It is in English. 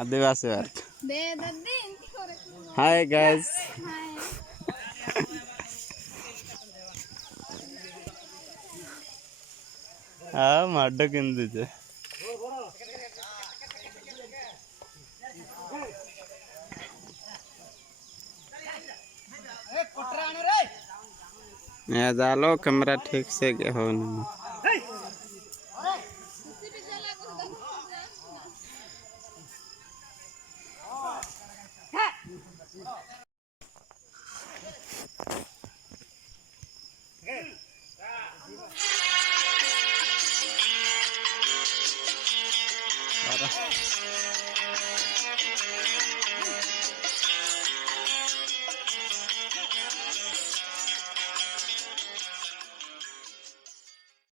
आदिवासी work hi guys मड्ड किंदी जालो camera ठीक से हो नहीं